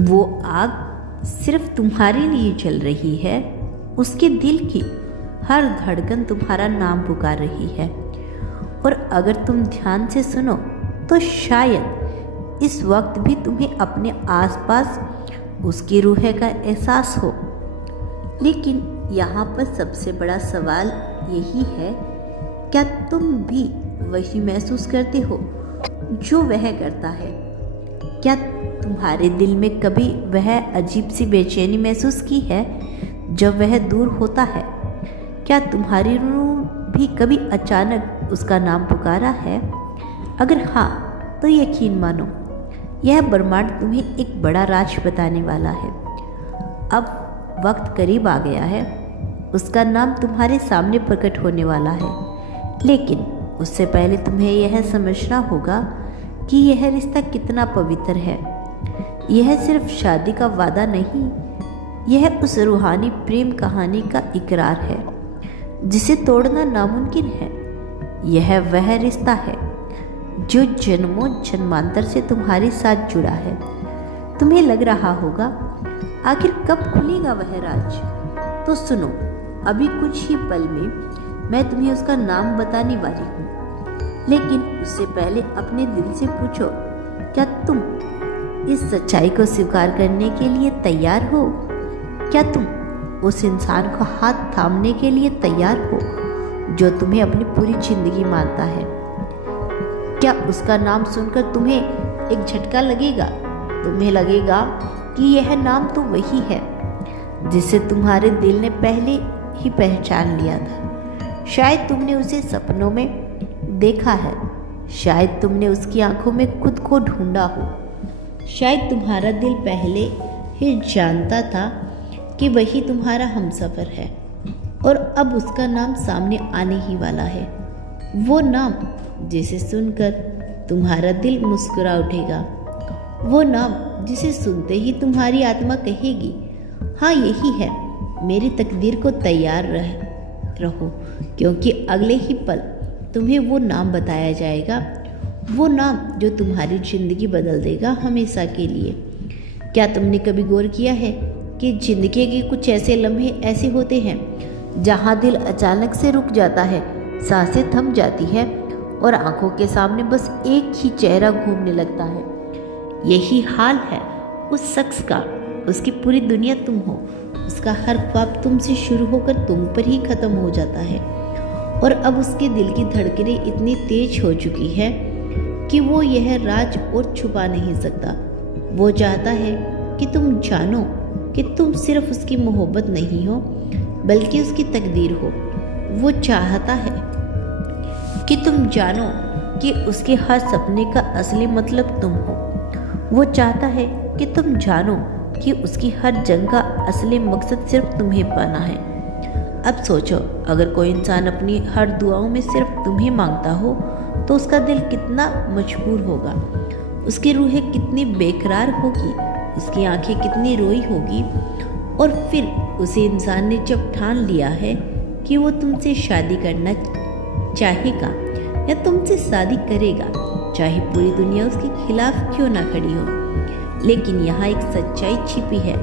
वो आग सिर्फ तुम्हारे लिए जल रही है, उसके दिल की हर धड़कन तुम्हारा नाम पुकार रही है। और अगर तुम ध्यान से सुनो तो शायद इस वक्त भी तुम्हें अपने आसपास उसकी रूह का एहसास हो। लेकिन यहाँ पर सबसे बड़ा सवाल यही है, क्या तुम भी वही महसूस करते हो जो वह करता है? क्या तुम्हारे दिल में कभी वह अजीब सी बेचैनी महसूस की है जब वह दूर होता है? क्या तुम्हारी रूह भी कभी अचानक उसका नाम पुकारा है? अगर हाँ, तो यकीन मानो यह ब्रह्मांड तुम्हें एक बड़ा राज बताने वाला है। अब वक्त करीब आ गया है, उसका नाम तुम्हारे सामने प्रकट होने वाला है। लेकिन उससे पहले तुम्हें यह समझना होगा कि यह रिश्ता कितना पवित्र है। यह सिर्फ शादी का वादा नहीं, यह उस रूहानी प्रेम कहानी का इकरार है जिसे तोड़ना नामुमकिन है। यह वह रिश्ता है जो जन्मों जन्मांतर से तुम्हारे साथ जुड़ा है। तुम्हें लग रहा होगा आखिर कब खुलेगा वह राज? तो सुनो, अभी कुछ ही पल में मैं तुम्हें उसका नाम बताने वाली हूँ। लेकिन उससे पहले अपने दिल से पूछो, क्या तुम इस सच्चाई को स्वीकार करने के लिए तैयार हो? क्या तुम उस इंसान को हाथ थामने के लिए तैयार हो जो तुम्हें अपनी पूरी जिंदगी मानता है? क्या उसका नाम सुनकर तुम्हें एक झटका लगेगा? तुम्हें लगेगा कि यह नाम तो वही है जिसे तुम्हारे दिल ने पहले ही पहचान लिया था। शायद तुमने उसे सपनों में देखा है, शायद तुमने उसकी आंखों में खुद को ढूंढा हो, शायद तुम्हारा दिल पहले ही जानता था कि वही तुम्हारा हमसफर है। और अब उसका नाम सामने आने ही वाला है। वो नाम जिसे सुनकर तुम्हारा दिल मुस्कुरा उठेगा। वो नाम जिसे सुनते ही तुम्हारी आत्मा कहेगी, हाँ यही है, मेरी तकदीर को तैयार रहो, क्योंकि अगले ही पल तुम्हें वो नाम बताया जाएगा। वो नाम जो तुम्हारी जिंदगी बदल देगा हमेशा के लिए। क्या तुमने कभी गौर किया है कि जिंदगी के कुछ ऐसे लम्हे ऐसे होते हैं जहाँ दिल अचानक से रुक जाता है, सांसें थम जाती है और आंखों के सामने बस एक ही चेहरा घूमने लगता है? यही हाल है उस शख्स का। उसकी पूरी दुनिया तुम हो, उसका हर ख्वाब तुमसे शुरू होकर तुम पर ही खत्म हो जाता है। और अब उसके दिल की धड़कनें इतनी तेज हो चुकी है कि वो यह राज और छुपा नहीं सकता। वो चाहता है कि तुम जानो कि तुम सिर्फ उसकी मोहब्बत नहीं हो बल्कि उसकी तकदीर हो। वो चाहता है कि तुम जानो कि उसके हर सपने का असली मतलब तुम हो। वो चाहता है कि तुम जानो कि उसकी हर जंग का असली मकसद सिर्फ तुम्हें पाना है। अब सोचो, अगर कोई इंसान अपनी हर दुआओं में सिर्फ तुम्हें मांगता हो तो उसका दिल कितना मजबूर होगा, उसकी रूह कितनी बेकरार होगी, उसकी आंखें कितनी रोई होगी। और फिर उसी इंसान ने जब ठान लिया है कि वो तुमसे शादी करना चाहेगा या तुमसे शादी करेगा, चाहे पूरी दुनिया उसके खिलाफ क्यों ना खड़ी हो। लेकिन यहाँ एक सच्चाई छिपी है,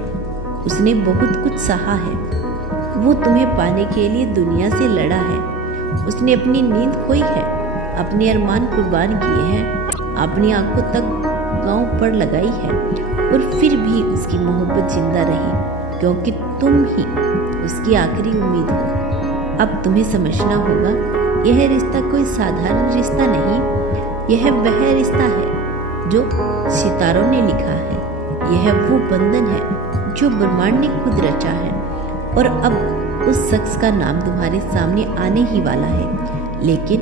उसने बहुत कुछ सहा है। वो तुम्हें पाने के लिए दुनिया से लड़ा है। उसने अपनी नींद खोई है, अपने अरमान कुर्बान किए हैं, अपनी आंखों तक गांव पर लगाई है, और फिर भी उसकी मोहब्बत जिंदा रही, क्योंकि तुम ही उसकी आखिरी उम्मीद हो। अब तुम्हें समझना होगा, यह रिश्ता कोई साधारण रिश्ता नहीं, यह वह रिश्ता है जो सितारों ने लिखा है। यह वो बंधन है जो ब्रह्मांड ने खुद रचा है। और अब उस शख्स का नाम तुम्हारे सामने आने ही वाला है। लेकिन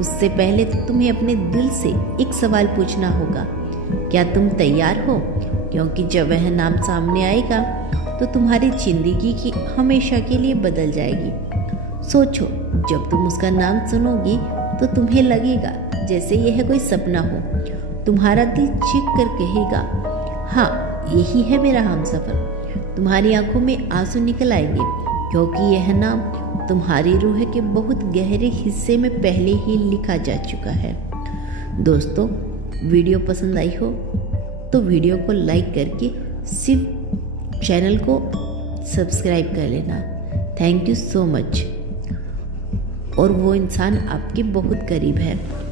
उससे पहले तुम्हें अपने दिल से एक सवाल पूछना होगा, क्या तुम तैयार हो? क्योंकि जब वह नाम सामने आएगा तो तुम्हारी जिंदगी की हमेशा के लिए बदल जाएगी। सोचो, जब तुम उसका नाम सुनोगी तो तुम्हें लगेगा जैसे यह कोई सपना हो। तुम्हारा दिल चीख कर कहेगा, हाँ यही है मेरा हमसफर। तुम्हारी आंखों में आंसू निकल आएंगे, क्योंकि यह नाम तुम्हारी रूह के बहुत गहरे हिस्से में पहले ही लिखा जा चुका है। दोस्तों, वीडियो पसंद आई हो तो वीडियो को लाइक करके सिर्फ चैनल को सब्सक्राइब कर लेना। Thank you so much. और वो इंसान आपके बहुत करीब है।